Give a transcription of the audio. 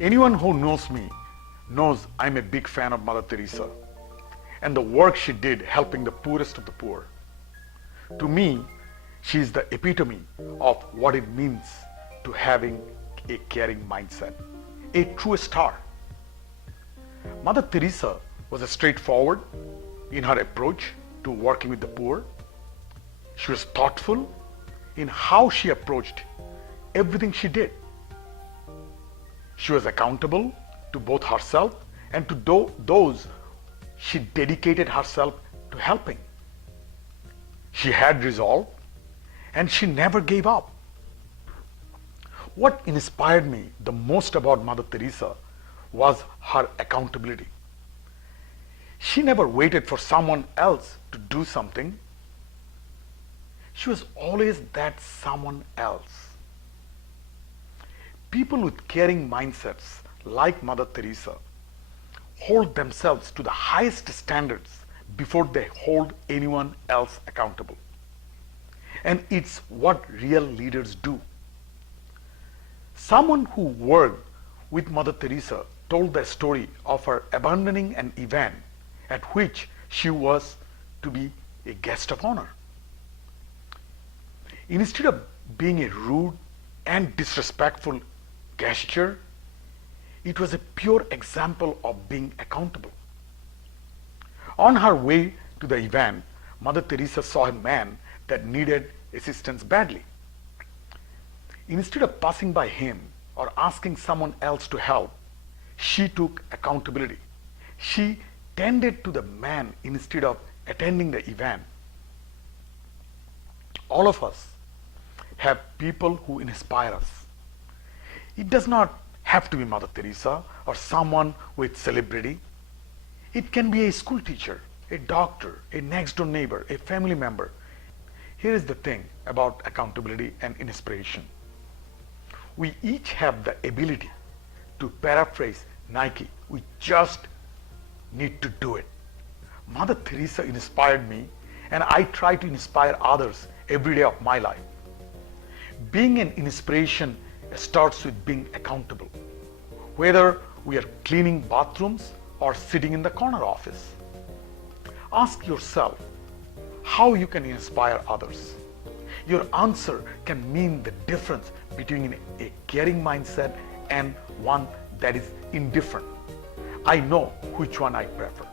Anyone who knows me knows I'm a big fan of Mother Teresa and the work she did helping the poorest of the poor. To me, she is the epitome of what it means to having a caring mindset, a true star. Mother Teresa was straightforward in her approach to working with the poor. She was thoughtful in how she approached everything she did. She was accountable to both herself and to those she dedicated herself to helping. She had resolve and she never gave up. What inspired me the most about Mother Teresa was her accountability. She never waited for someone else to do something. She was always that someone else. People with caring mindsets like Mother Teresa hold themselves to the highest standards before they hold anyone else accountable. And it's what real leaders do. Someone who worked with Mother Teresa told the story of her abandoning an event at which she was to be a guest of honor. Instead of being a rude and disrespectful gesture, it was a pure example of being accountable. On her way to the event, Mother Teresa saw a man that needed assistance badly. Instead of passing by him or asking someone else to help, she took accountability. She tended to the man instead of attending the event. All of us have people who inspire us. It does not have to be Mother Teresa or someone with celebrity. It can be a school teacher, a doctor, a next door neighbor, a family member. Here is the thing about accountability and inspiration. We each have the ability to paraphrase Nike. We just need to do it. Mother Teresa inspired me, and I try to inspire others every day of my life. Being an inspiration starts with being accountable. Whether we are cleaning bathrooms or sitting in the corner office, ask yourself how you can inspire others. Your answer can mean the difference between a caring mindset and one that is indifferent. I know which one I prefer.